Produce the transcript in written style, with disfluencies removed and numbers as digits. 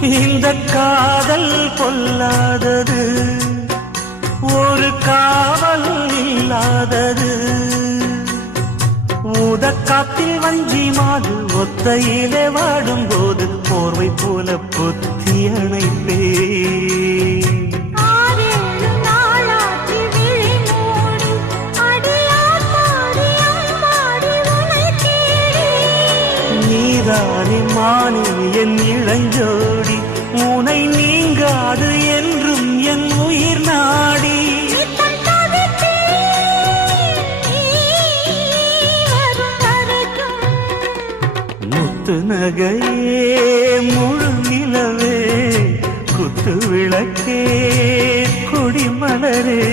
இந்த காதல் பொல்லாதது, ஒரு காவல் இல்லாதது. ஊதக்காத்தில் வஞ்சி மாது ஒத்தையிலே வாடும் போது போர்வை போல பொத்தி அணைப்பே. நீதானே மானே என் இளஞ்சோடி, உனை நீங்காது என்றும் என் உயிர் நாடி. முத்து நகையே முழு நிலவே, குத்து விளக்கே கொடிமலரே.